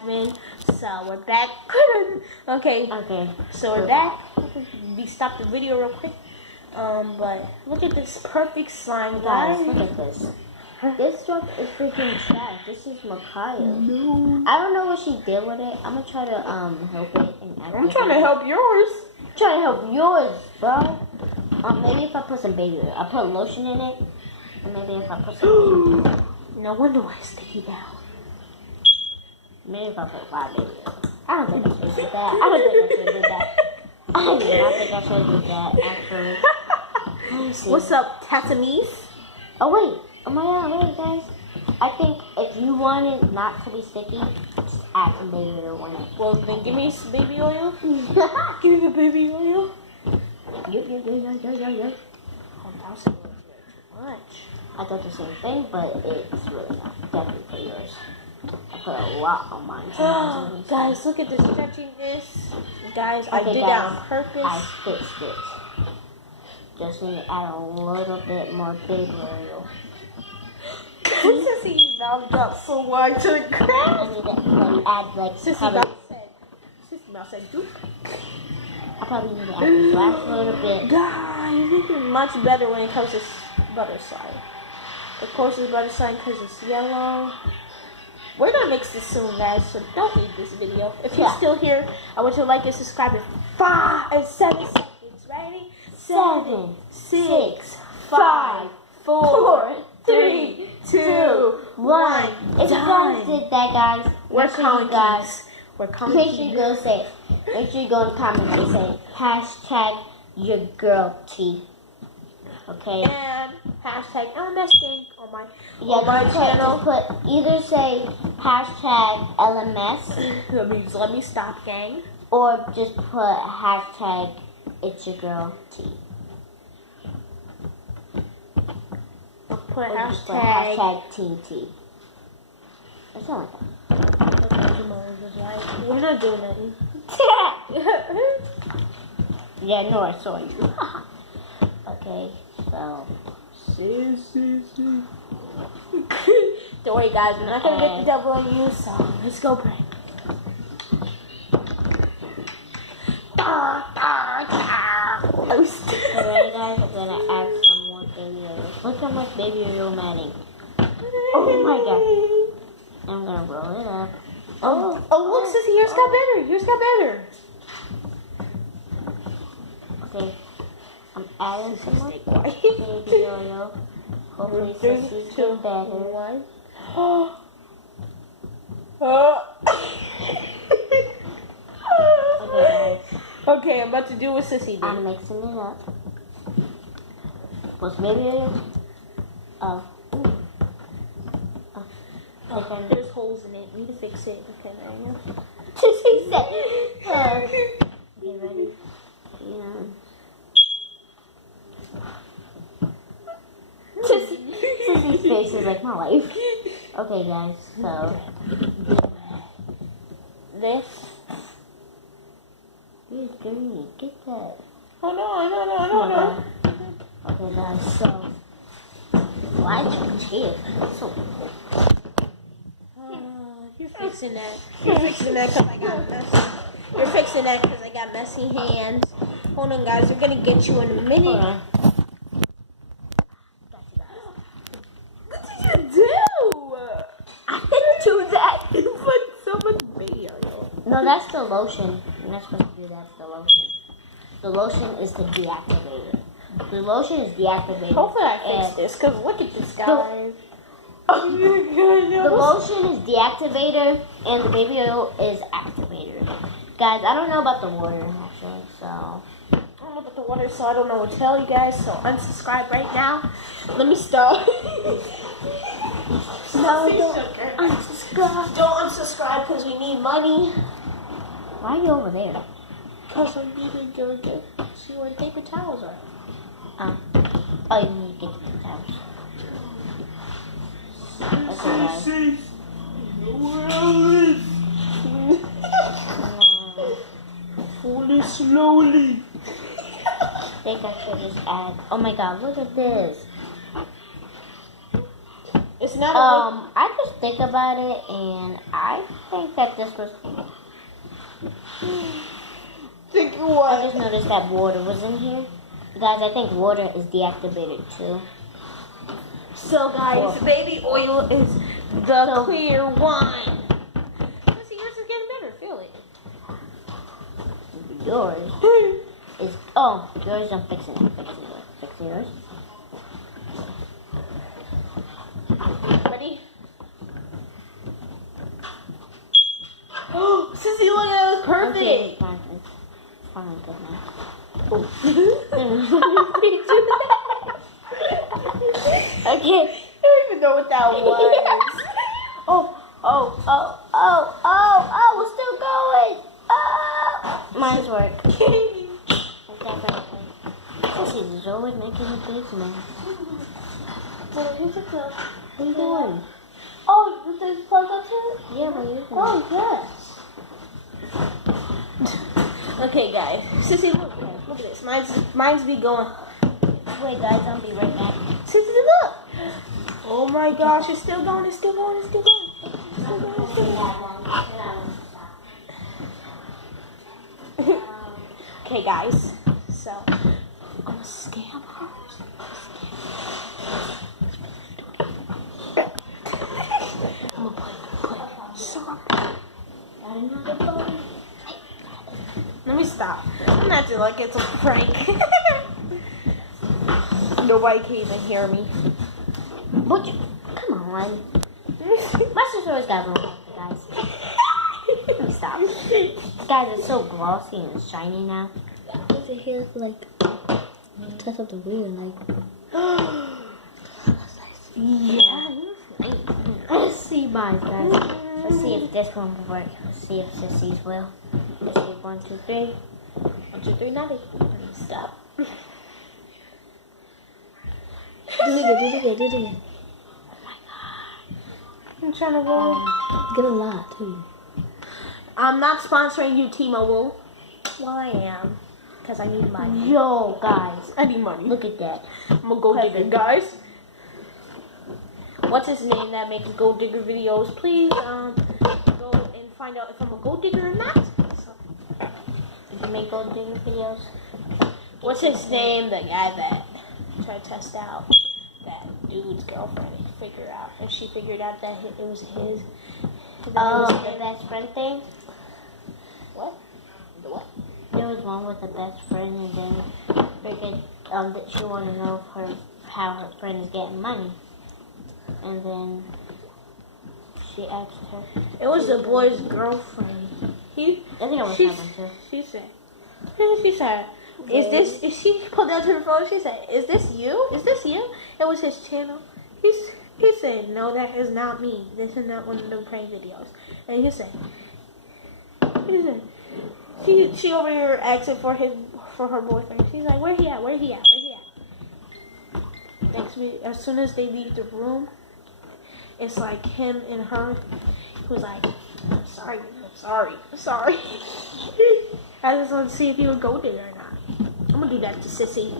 Jasmine. So we're back. Okay. So we're back. We stopped the video real quick. But look at this perfect slime, guys. Look at this. This stuff is freaking trash. This is Micaiah. No. I don't know what she did with it. I'm gonna try to help it and I'm trying to help yours. I'm trying to help yours, bro. Maybe if I put some baby oil. I put lotion in it. And maybe if I put some baby oil. No wonder why it's sticky now. Maybe if I put 5 baby oil. I don't think I should do that. I do not think I should do that, actually. Let me see. What's up, Tassamise? Oh, wait. Oh, my God. Wait, guys. I think if you want it not to be sticky, just add some baby oil in it. Well, then give me some baby oil. Give me the baby oil. Yeah. Oh, that was a little bit too much. I thought the same thing, but it's really not. Definitely for yours. I put a lot on mine. Guys, look at this stretching this. Guys, I did that on purpose. I fixed it. Just need to add a little bit more baby oil. Sissy mouth got so wide to the ground. I need to add like Sissy mouth said, doop. I probably need to add this last little bit. Guys, this is much better when it comes to butter slime. Of course, it's butter slime because it's yellow. We're gonna mix this soon, guys, so don't leave this video. If you're still here, I want you to like and subscribe in 5 and 7 seconds. Ready? 7, 6, 5, 4, 3, 2, 1. If you guys did that, guys, We're counting. Make sure you go say, make sure you go in the comments and say hashtag your girl T. Okay. And hashtag LMS gang on my channel. Either say hashtag LMS. Let me stop, gang. Or just put hashtag it's your girl T. Put hashtag Team T. Or something like that. We're not doing nothing. Yeah, no, I saw you. Okay, so. Don't worry, guys. We're not gonna get the devil on you, so let's go pray. Alright, guys, I'm gonna add some more baby oil. Look how much baby oil I'm adding. Oh my God. I'm gonna roll it up. Oh, look, Sissy, yours got better. Yours got better. Okay. I'm adding some more baby oil. Hopefully Sissy's doing better. 1. Okay, guys. Okay, I'm about to do what Sissy did. I'm mixing it up. What's baby oil? There's holes in it. We can fix it. Okay, there you go. Just fix it. Okay, ready? Yeah. Sissy's face is like my life. Okay, guys, so. This. He's dirty. Get that. Oh, no. Okay, guys, so. Why is your chair so You're fixing that. You're fixing that because I got messy. You're fixing that because I got messy hands. Hold on, guys. We're going to get you in a minute. Hold on. What did you do? I didn't do that. You put so much baby oil. No, that's the lotion. You're not supposed to do that. It's the lotion. The lotion is the deactivator. The lotion is deactivated. Hopefully I fix this because look at this, guys. The lotion is deactivator and the baby oil is activator. Guys, I don't know about the water actually, so. I don't know about the water, so I don't know what to tell you guys. So unsubscribe right now. Let me start. No, don't unsubscribe. Don't unsubscribe because we need money. Why are you over there? Because I'm beating Georgia. See where the paper towels are. Oh, you need to get the towels. Okay, guys. Pull it slowly. I think I should just add. Oh my God, look at this. It's not I just think about it, and I think that this was. think I what? just noticed that water was in here. Guys, I think water is deactivated too. So guys, baby oil is the clear wine. See, yours is getting better. Feel it. Yours is yours. I'm fixing it. Fixing yours. Ready? Oh, Sissy, look at that. Perfect. Okay, fine, good now. Okay. I don't even know what that was. We're still going. Mine's work. Sissy is always making a big mess. What are you doing? Oh, the thing's plugged up too? Yeah, we're using it. Oh, yes. Okay, guys. Sissy, look at this. Mine's be going. Wait, guys, I'll be right back. Sissy, look. Oh my gosh, it's still going. It's still going. It's still going. Okay, guys. So, I'm gonna scam her. I'm gonna put syrup. Let me stop. I'm acting like it's a prank. Nobody can even hear me. Come on. My sister always got one, guys. Let me stop. Guys, it's so glossy and shiny now. Does it here like test something weird like? Yeah. Let's see mine, guys. Let's see if this one will work. Let's see if Sissy's will. Let's see, 1, 2, 3. 1, 2, 3, naughty. Stop. Do it again. I'm trying to go. Get a lot too. I'm not sponsoring you, T-Mobile. Well, I am. Because I need money. Yo, guys. I need money. Look at that. I'm a gold digger, guys. What's his name that makes gold digger videos? Please, go and find out if I'm a gold digger or not. So, Did you make gold digger videos? what's his name? The guy that tried to test out that dude's girlfriend. Figure out, and she figured out that it was his. Oh, the best friend thing? What? The what? There was one with a best friend, and then figured that she wanted to know how her friend is getting money. And then she asked her. It was the boy's girlfriend. I think it was She that one too. said, is she pulled out her phone, she said, is this you? Is this you? It was his channel. He said, no, that is not me. This is not one of the prank videos. And he said, she over here asking for her boyfriend. She's like, where he at? As soon as they leave the room, it's like him and her. He was like, I'm sorry. I just want to see if you would go there or not. I'm gonna do that to Sissy.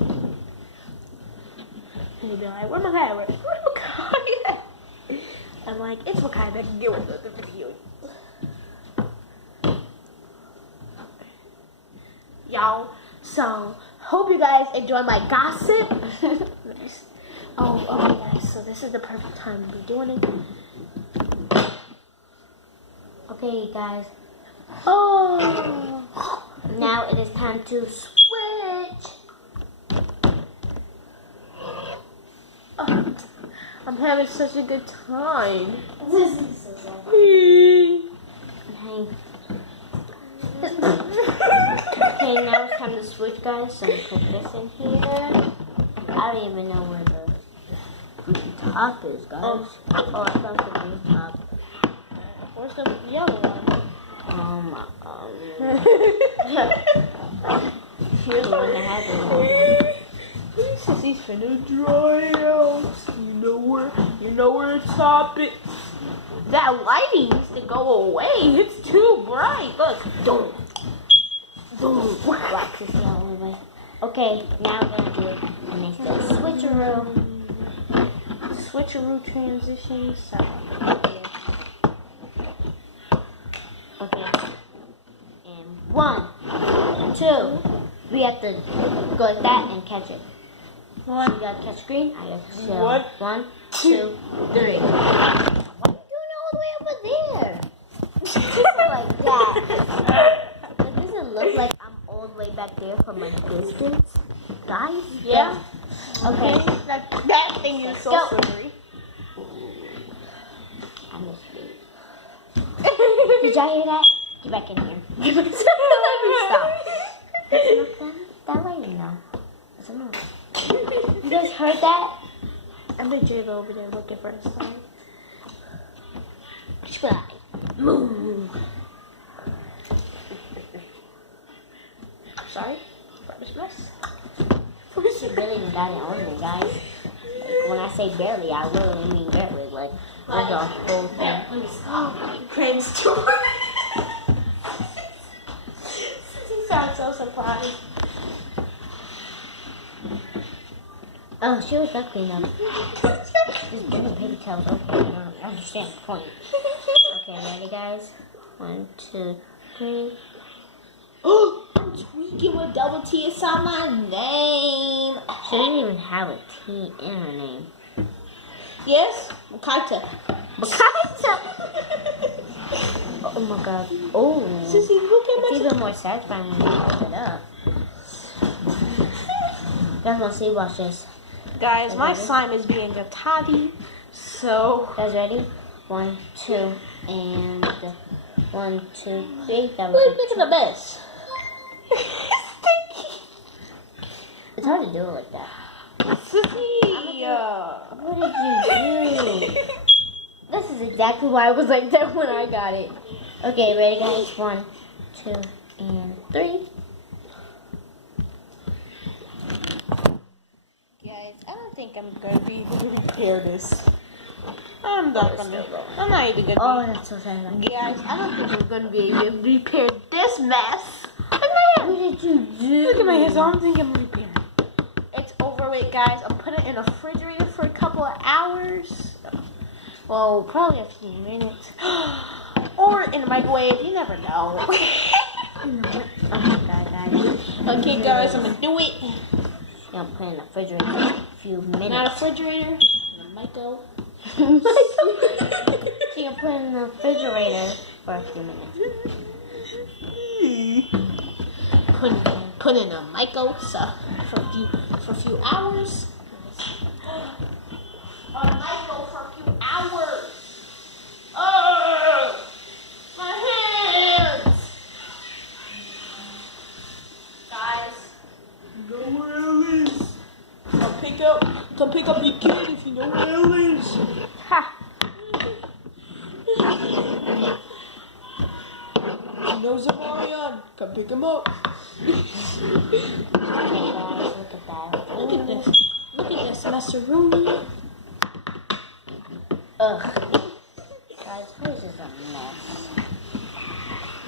And he'd be like, where's my guy? I'm like, it's Makai that can get with the video. Y'all, so hope you guys enjoy my gossip. Nice. Oh, guys, so this is the perfect time to be doing it. Okay, guys. Oh, Now it is time to switch. I'm having such a good time. This is so sad. Okay, now it's time to switch, guys. So put this in here. I don't even know where the top is, guys. Oh, I found the green top. Where's the yellow one? Here's the one that has it. Sissy's finna dry out. You know where to top it. That lighting needs to go away. It's too bright. Look, don't. Black is the only way. Okay, now we're gonna do the next switcheroo. switcheroo transition sound. Okay. And 1, 2. We have to go like that and catch it. One, You gotta catch green. I gotta catch yellow. One, 1, 2, 3. What are you doing all the way over there? Just like that. Does it look like I'm all the way back there from a distance? Guys? yeah. Okay. That thing is so Go. slippery. I missed it. Did y'all hear that? Get back in here. Let me stop. That's not them. That lighting though. That's not. You guys heard that? I bet Jayla over there looking for the sign. Try. Move. Sorry for this mess. She barely got it on me, guys. Like, when I say barely, I really mean barely. Like, there's a whole thing. Crane's too She sounds so surprised. Oh, she was not clean up. Just give me paper towels. Okay, I don't understand the point. Okay, ready, guys? 1, 2, 3. Oh, I'm tweaking with double T. It's on my name. She didn't even have a T in her name. Yes, Makaita. Oh my god. Oh. Sissy, look at It's my. even more satisfying when you pick it up. Guys, want to see? Watch this. Guys, my Okay. slime is being a toddy, so. Guys, ready? 1, 2, and 1, 2, 3. That Look was at the mess. It's hard to do it like that. Sissy. What did you do? This is exactly why I was like that when I got it. Okay, ready, guys? 1, 2, and 3. Guys, I don't think I'm gonna be able to repair this. I'm not even gonna. Oh, that's so sad. Guys, I don't think I'm gonna be able to repair this mess. Look at my What hair. did you do? Look at my hair. So I don't think I'm repairing. It's overweight, guys. I'm putting it in the refrigerator for a couple of hours. Well, probably a few minutes. Or in the microwave. You never know. Oh my god, guys. Okay, guys, I'm gonna do it. I'm gonna put it in the refrigerator for a few Not a minutes. refrigerator. In the micro. You can put it in the refrigerator for a few minutes. Put in a micro so for a few hours. A micro for a few hours. Oh, my hands, guys. You know where Elle is. Come pick up your kid if you know where Elle is. Ha! You know Zamarian. Come pick him up. Oh my gosh, look at that. Look at this. Look at this, Master Rooney. Ugh. Guys, hers is a mess.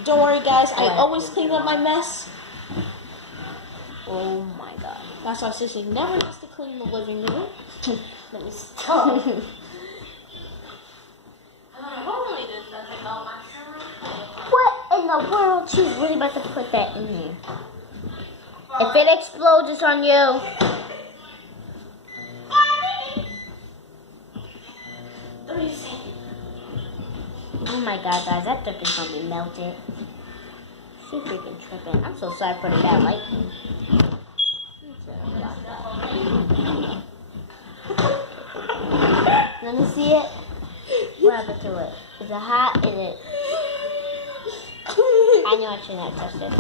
Don't worry, guys. I always clean up my mess. Oh my god. That's why Sissy never has to clean the living room. Let me stop. Hopefully there's nothing about my room. What in the world? She's really about to put that in here. If it explodes, it's on you. Oh my god, guys, that stuff is gonna be melted. She freaking tripping. I'm so sorry for the bad lightning. Let me see it. What happened to it? Is it hot? Is it? I know I shouldn't have touched it.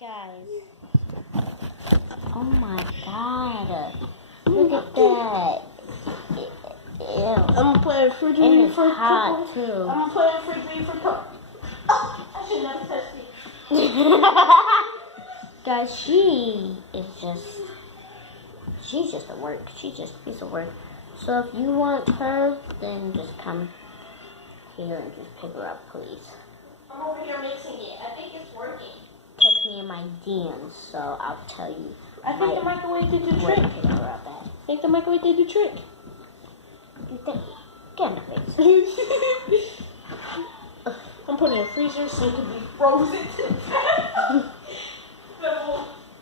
Guys. Oh my god. Look at that. Ew. I'm gonna put it in the And refrigerator it's for a hot couple. too. I'm gonna put it in the refrigerator for a couple. Oh, I should never touch it. Guys, she's just a work. She's just a piece of work. So if you want her, then just come here and just pick her up, please. I'm over here mixing it. I think it's working. Text me in my DMs, so I'll tell you I think the microwave did the where trick. to pick her up at. I think the microwave did the trick. Get in the face. I'm putting it in the freezer so it can be frozen to death.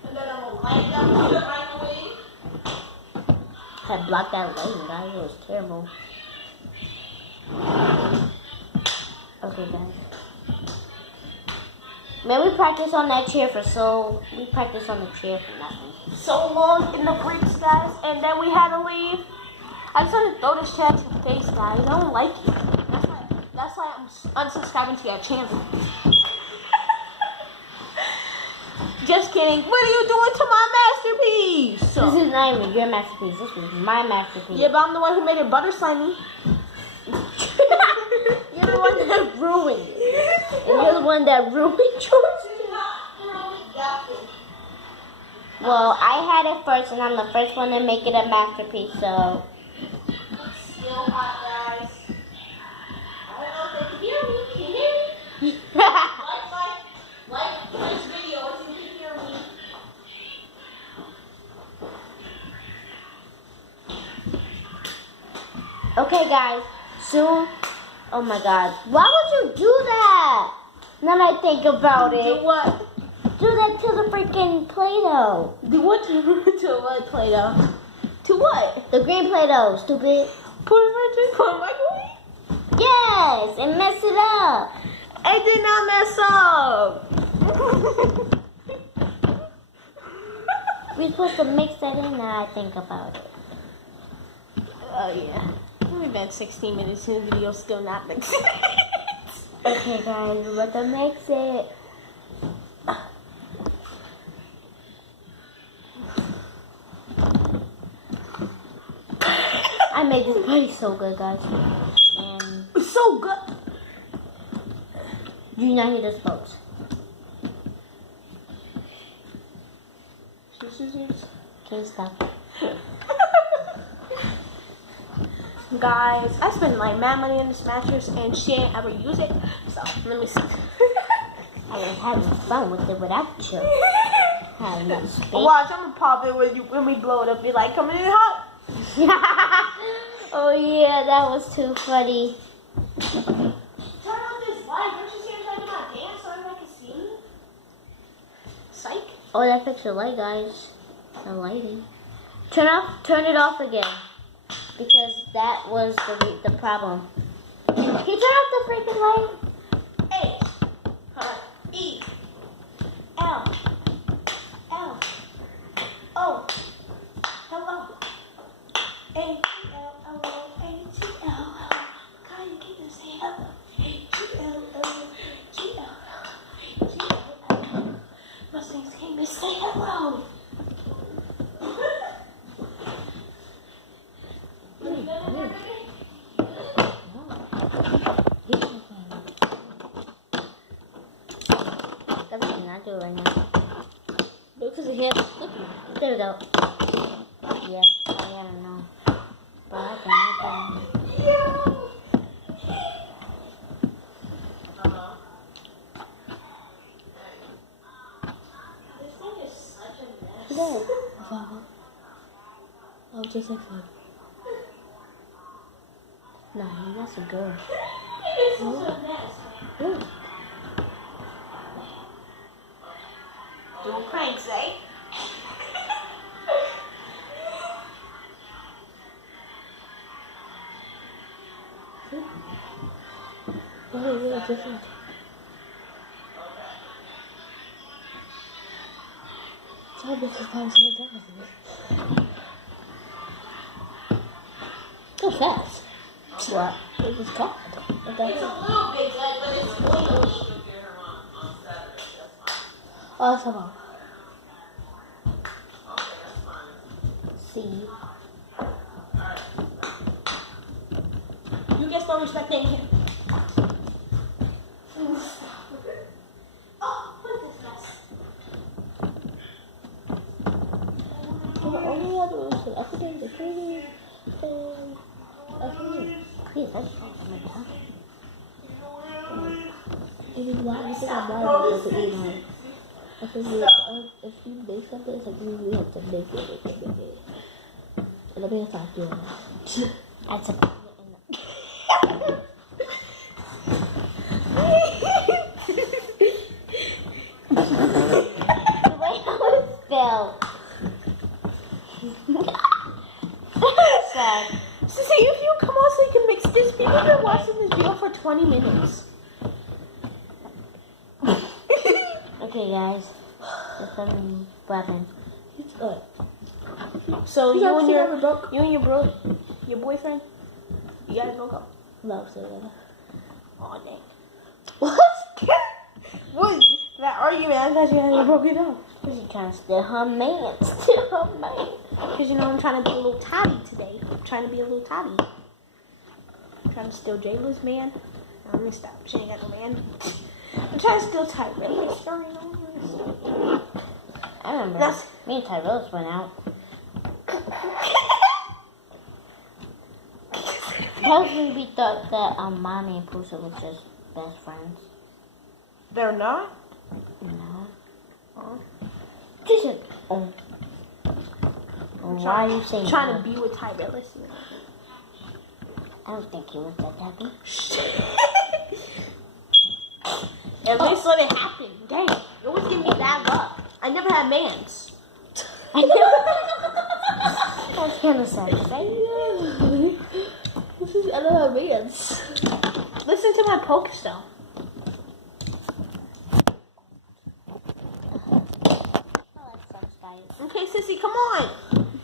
And then I'm gonna light it up in the microwave. I blocked that lighting, guys. It was terrible. Okay, guys. Man, we practiced on that chair for we practiced on the chair for nothing. So long in the breaks, guys, and then we had to leave. I just had to throw this chair to the face, guys. I don't like it. That's why I'm unsubscribing to your channel. Just kidding. What are you doing to my masterpiece? This is not even your masterpiece. This was my masterpiece. Yeah, but I'm the one who made it butter slimy. You're the one that ruined it. And you're the one that ruined yours. Well, I had it first, and I'm the first one to make it a masterpiece, so. It's still hot, guys. I don't know if they can hear me. Can you hear me? Like this video if you can hear me. Okay, guys. Soon. Oh my God. Why would you do that? Now that I think about it. Do what? Do that to the freaking Play-Doh. Do what to what, Play-Doh? To what? The green Play-Doh, stupid. Put it in the microwave? Yes, and mess it up. I did not mess up. We're supposed to mix that in now I think about it. Oh yeah. We've been 16 minutes in the video, still not mixing it. Okay guys, we're about to mix it. I made this party so good, guys. And It's so good. you not hear those folks. Scissors. Can't stop. Guys, I spent like mad money on this mattress and she ain't ever use it. So let me see. I was having fun with it without you. Having that space. Watch, I'm gonna pop it when we blow it up. Be like, coming in hot. Oh yeah, that was too funny. Turn on this light. Don't you see I'm trying to my dance so everyone can see me? Psych. Oh, that fixed the light, guys. The lighting. Turn it off again. Because that was the problem. Can you turn off the freaking light? E L L O. Hello. A L L O A G L. God, you can't say hello. G L L G L G L. Mustangs came to say hello. Not do it right now. Because of him. There we go. Yeah, I don't know. But I can. This thing is such a mess. No. Oh, just like fun. No, that's a girl. It is such a mess. Ooh. Doing pranks, eh? Oh, yeah, different. So this is how it's done. Go fast. What? It was caught. Okay. It's a little big, but it's oily. Oh, come on. See. You get so respecting him. Oh, what is this mess? The only one was the accident, the training, and everything. Please, that's oh my God. It is why I think I'm wild about the email. I think if you make something, it's like you really have to make it. And let me start doing that. I had to put it in the... The way I was spelled. Sad. Sissy, if you come on so you can mix this, people have been watching this video for 20 minutes. Okay, guys. There's some weapon. It's good. So You and your boyfriend, you guys broke up. No, say that. Oh dang. What? What? That argument, I thought you guys broke it up. Because you're trying to steal her man. Still her man. Because I'm trying to be a little toddy today. I'm trying to be a little toddy. I'm trying to steal Jayla's man. No, let me stop. She ain't got no man. I'm trying to steal Tyrell's. I remember. That's- Me and Tyrell's went out. Supposedly we thought that Mommy and Pusha were just best friends. They're not? No. Oh. Just why are you saying Trying that? to be with Tyrell's. I don't think he was that happy. At least let it happen. Dang. You always give me bad luck. I never had mans. I know. That's kind of sad. This is another man's. Listen to my poke stone. Oh, that sucks, guys. Okay, Sissy, come on.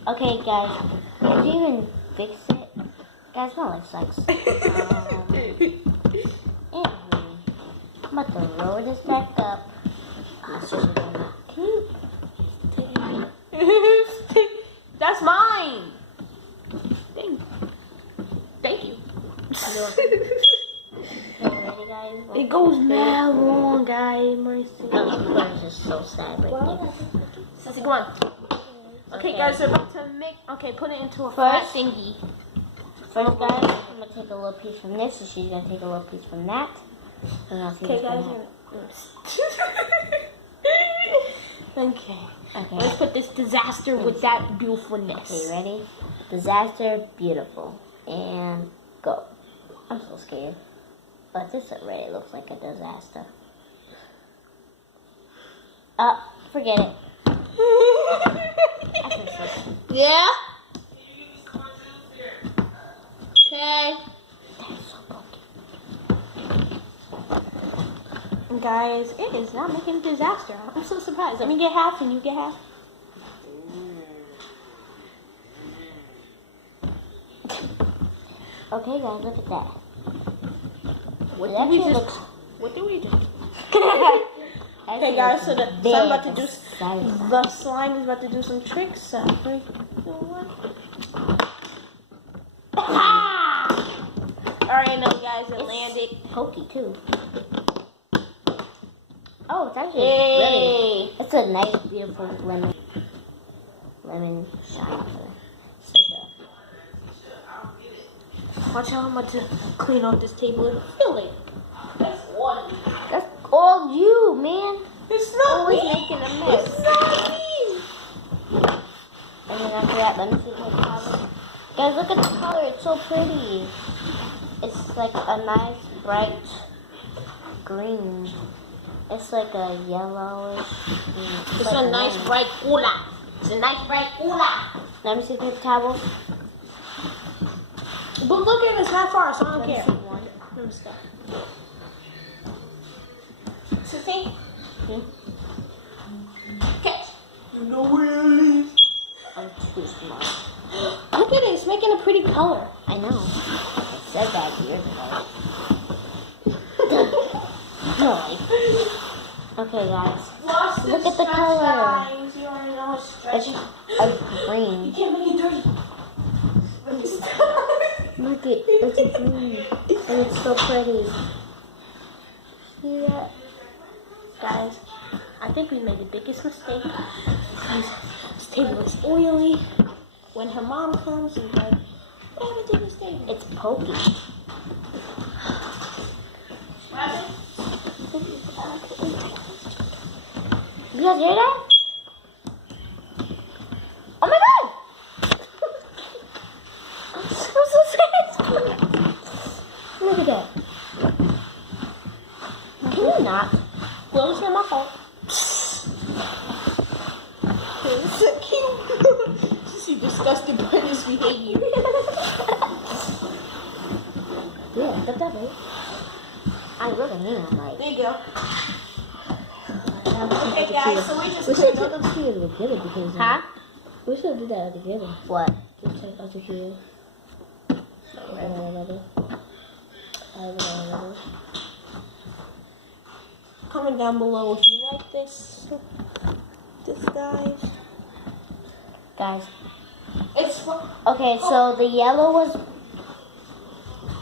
Okay, guys. Did you even fix it? Guys, my life sucks. Anyway, I'm about to roll this back up. Can you That's mine. Thank you. ready, guys? It goes mad long, guys. Mercy. This is so sad right there. Sissy, come on. Okay, Okay. guys, we're about to make. Okay, put it into a flat First- thingy. First, guys, I'm gonna take a little piece from this, and she's gonna take a little piece from that. And I'll see Okay, what's guys. gonna happen. Okay. Okay. Let's put this disaster with that beautifulness. Okay, ready? Disaster, beautiful, and go. I'm so scared. But this already looks like a disaster. Forget it. I think so. Yeah? Okay. That's so broken. Guys, it is not making a disaster. I'm so surprised. Let me get half and you get half. Okay, guys, look at that. What It did we actually just? looks. What did we just? Actually Okay, guys. So looks so I'm about to very do. satisfying. The slime is about to do some tricks. So 3, 2, 1. Alright, no, guys, it landed. Pokey too. Oh, it's actually Hey. really. It's a nice, beautiful lemon shine. It's like Watch how I'm about to clean off this table and fill it. That's one. that's all you, man. It's not Always me. making a mess. It's not me. And then after that, let me see the color. Guys, look at the color. It's so pretty. It's like a nice, bright green. It's like a yellowish. It's like a nice lemon. bright cooler. It's a nice bright cooler. Let me see the paper towel. But look at it, it's not far, so I don't Let me care. see one. Let me stop. Sissy? Catch. You know where it is. I'm too smart. Look at it, it's making a pretty color. I know. I said that years ago. Okay, guys. Watch Look this at the stretch, color. guys. You want to know how It's stretchy? a green. You can't make it dirty. Look it. It's a green. And it's so pretty. See that? Guys, I think we made the biggest mistake. This table is oily. When her mom comes, she's like, what did this table? It's pokey. You guys hear that? Oh my god! I'm so sad. Well, it's not my fault. It's so cute. She's disgusted by this behavior. Yeah, got that right. I really am right. There you go. Okay, guys, so we just We should put take out together because Huh? we should do that together. What? Just take out together. comment down below if you like this guys. Guys. It's fun. Okay, so the yellow was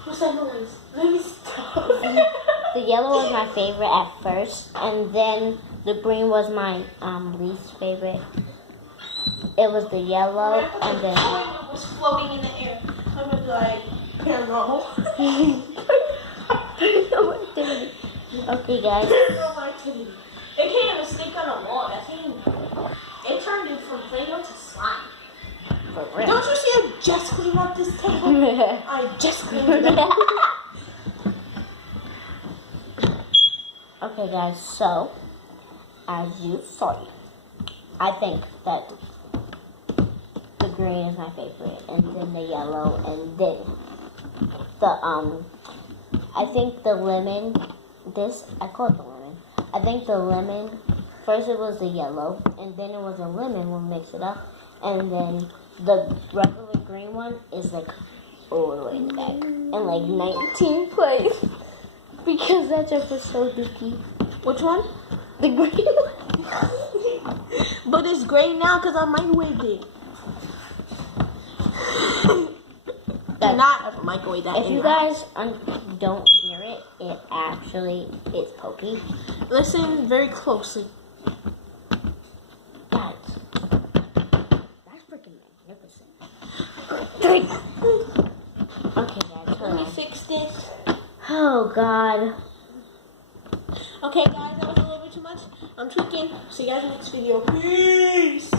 What's that noise? Let me stop. the yellow was my favorite at first, and then the green was my least favorite. It was the yellow, and then It was floating in the air. I was like, paranormal. okay, guys. Paranormal activity. They can't even stick on a wall. That thing, it turned it from Play-Doh to slime. For real. Don't you see I just cleaned up this table? I just cleaned it up. Okay, guys. So, as you saw, I think that the green is my favorite, and then the yellow, and then the I think the lemon. I call it the lemon. I think the lemon. First it was the yellow, and then it was a lemon. We'll mix it up, and then the regular green one is like all the way in the back, and like 19th place because that jump was so dookie. Which one? The green one. But it's gray now because I microwaved it. Do not ever microwave that. If you guys don't hear it, it actually is Pokey. Listen very closely. Guys, that's freaking magnificent. Okay, guys, Let hold me on. fix this. Oh God. Okay, guys, that was a little bit too much. I'm tweaking. See you guys in the next video. Peace.